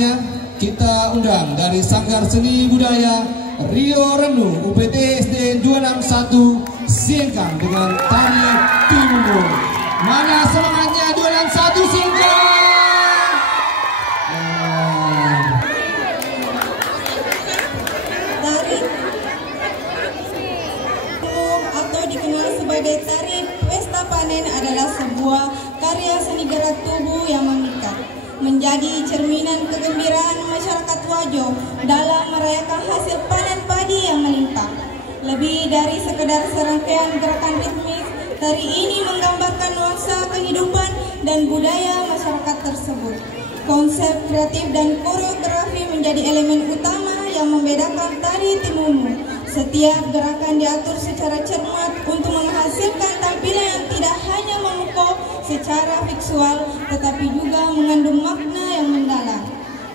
Kita undang dari Sanggar Seni Budaya Rio Renu UPT SD 261 Singkang dengan tari Timur. Mana semangatnya 261 Singkang? Tari atau dikenal sebagai tari pesta panen adalah sebuah karya seni gerak tubuh yang memikat, menjadi cerminan kegembiraan masyarakat Wajo dalam merayakan hasil panen padi yang melimpah. Lebih dari sekedar serangkaian gerakan ritmis, tari ini menggambarkan nuansa kehidupan dan budaya masyarakat tersebut. Konsep kreatif dan koreografi menjadi elemen utama yang membedakan tari Timumu. Setiap gerakan diatur secara cermat untuk menghasilkan tampilan yang tidak hanya memukau secara visual, tetapi juga mengandung makna yang mendalam.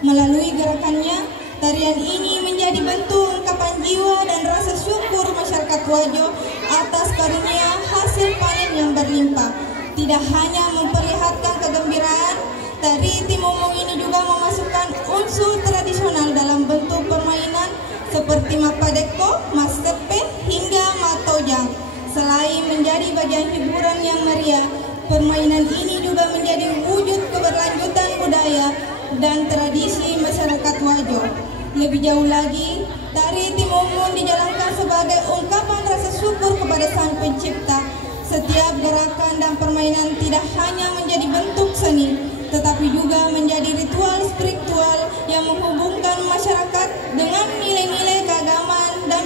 Melalui gerakannya, tarian ini menjadi bentuk ungkapan jiwa dan rasa syukur masyarakat Wajo atas karunia hasil panen yang berlimpah. Tidak hanya memperlihatkan kegembiraan, tari Timumung ini juga memasukkan unsur tradisional dalam bentuk permainan seperti Mapadeko, Mastepe, hingga Matojang. Selain menjadi bagian hiburan yang meriah, permainan ini juga menjadi wujud keberlanjutan budaya dan tradisi masyarakat Wajo. Lebih jauh lagi, tari Timumung dijalankan sebagai ungkapan rasa syukur kepada Sang Pencipta. Setiap gerakan dan permainan tidak hanya menjadi bentuk seni, tetapi juga menjadi ritual spiritual yang menghubungkan masyarakat dengan nilai-nilai keagamaan dan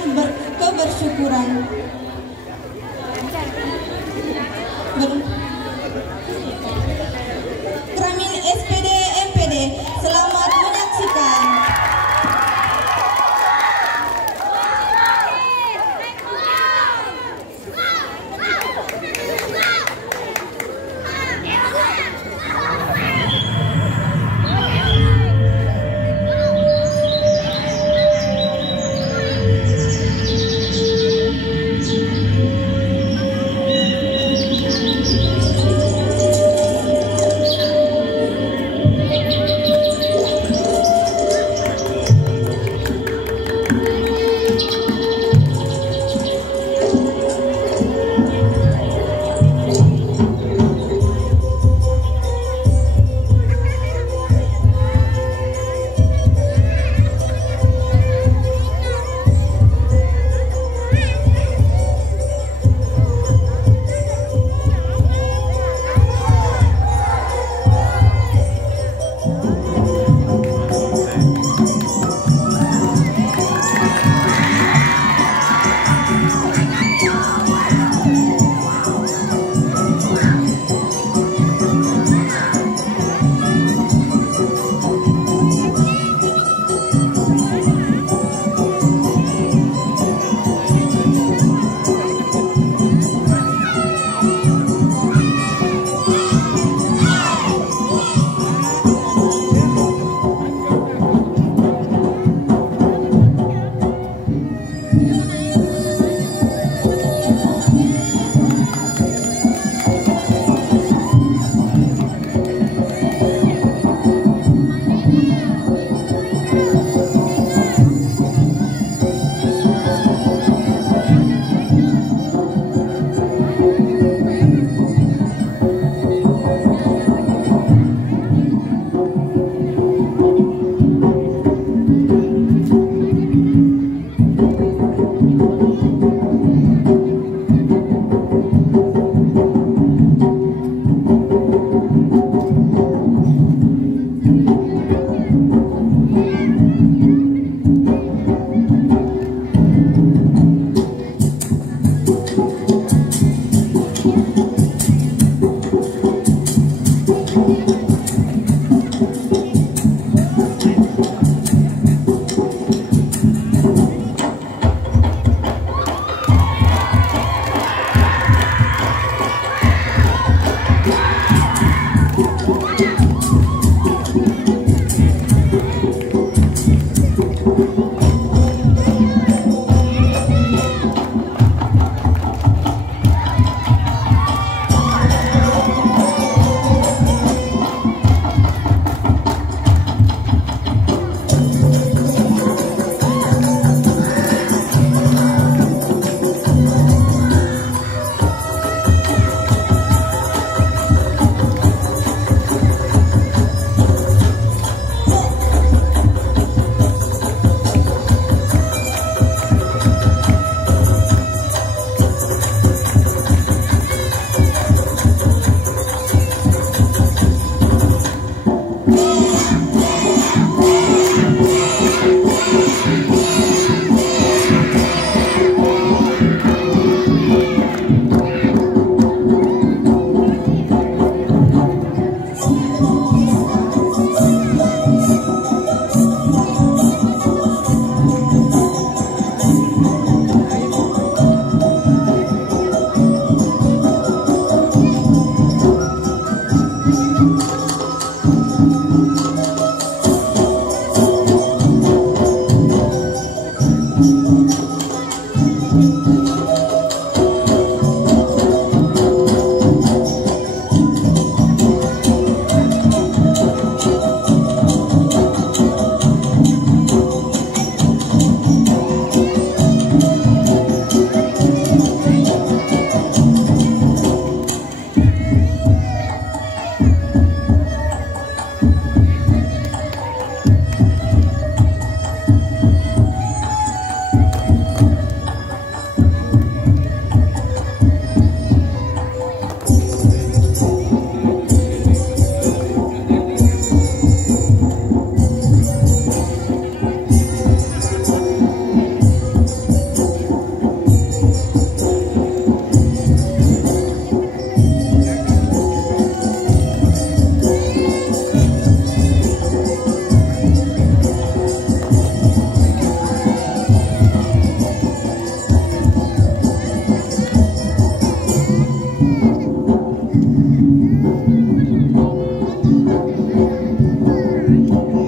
kebersyukuran. Kramin SPD MPD, selamat menyaksikan.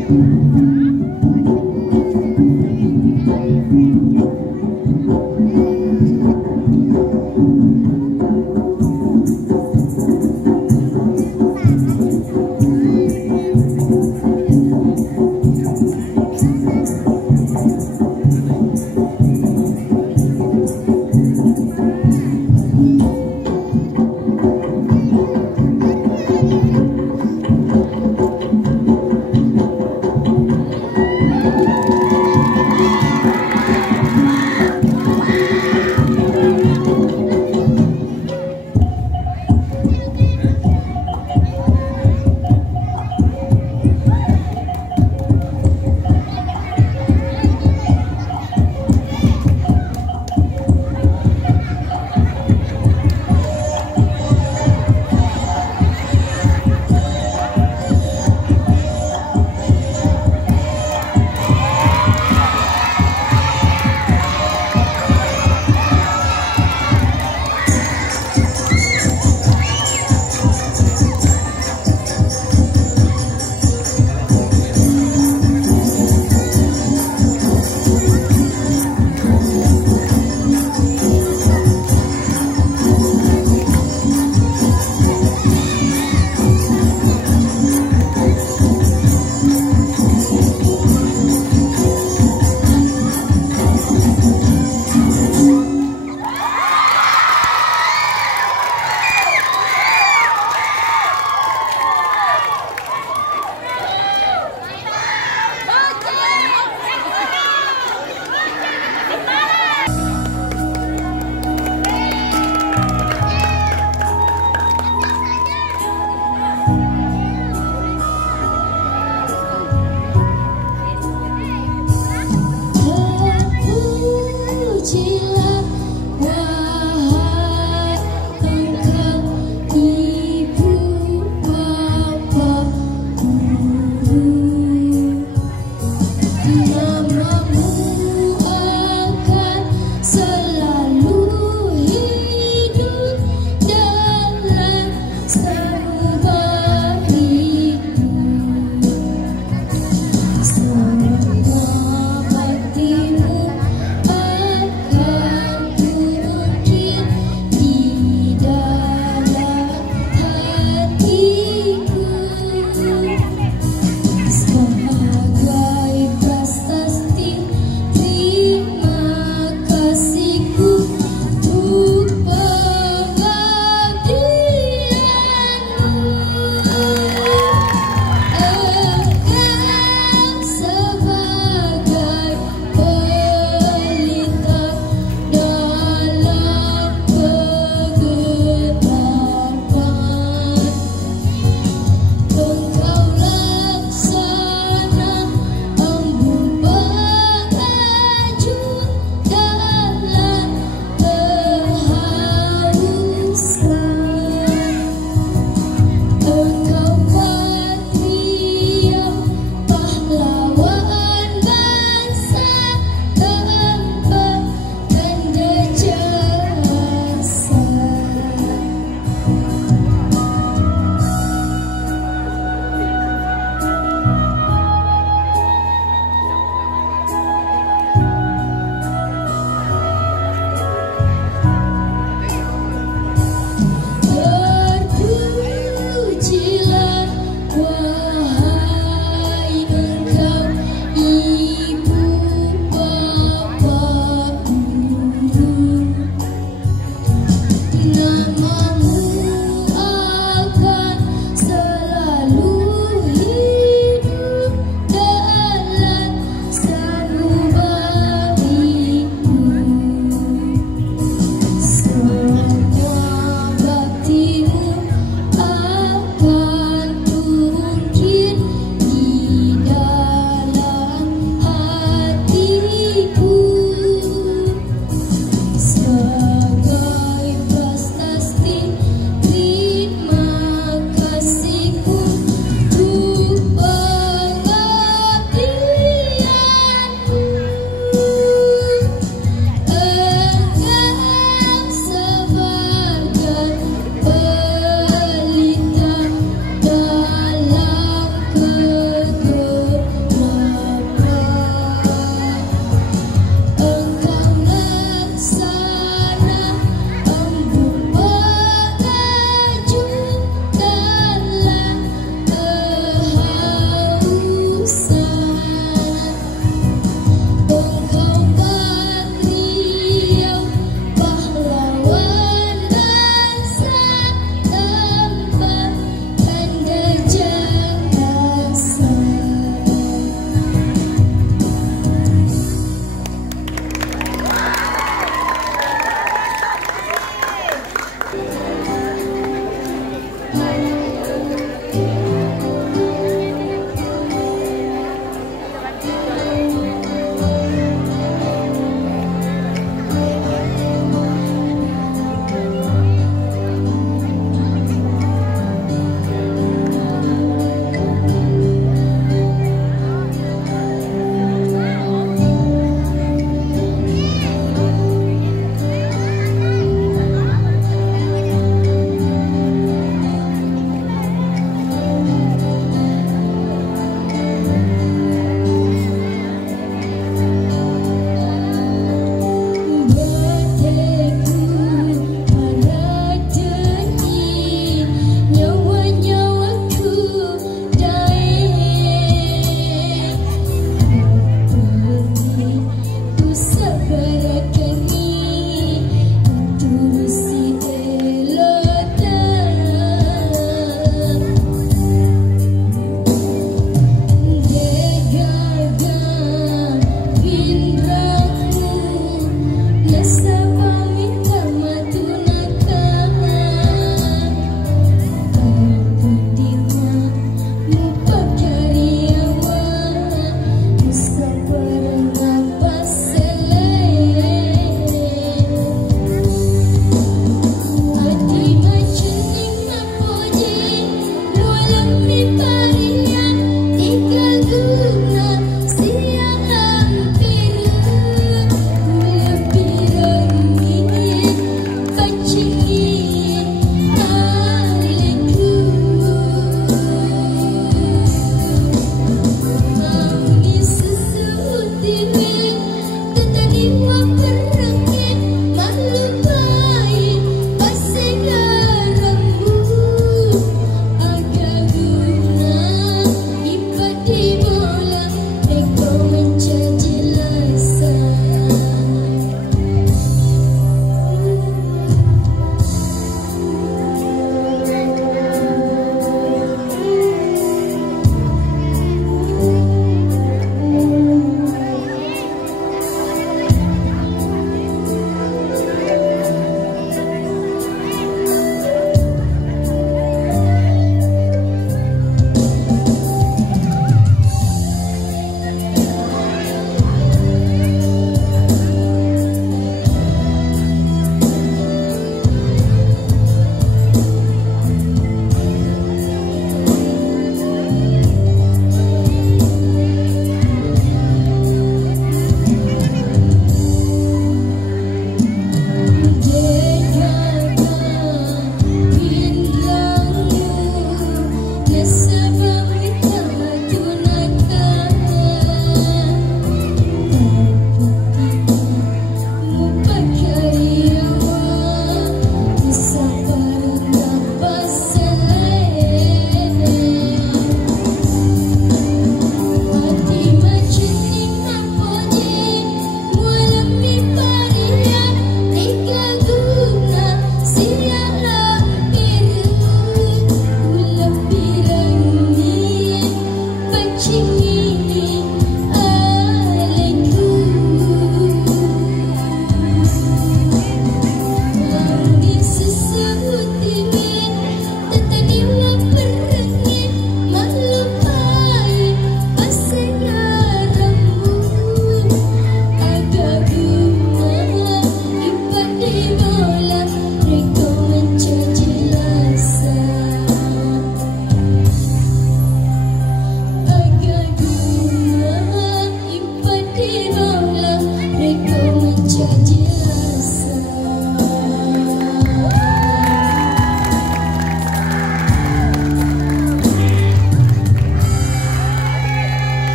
Thank you.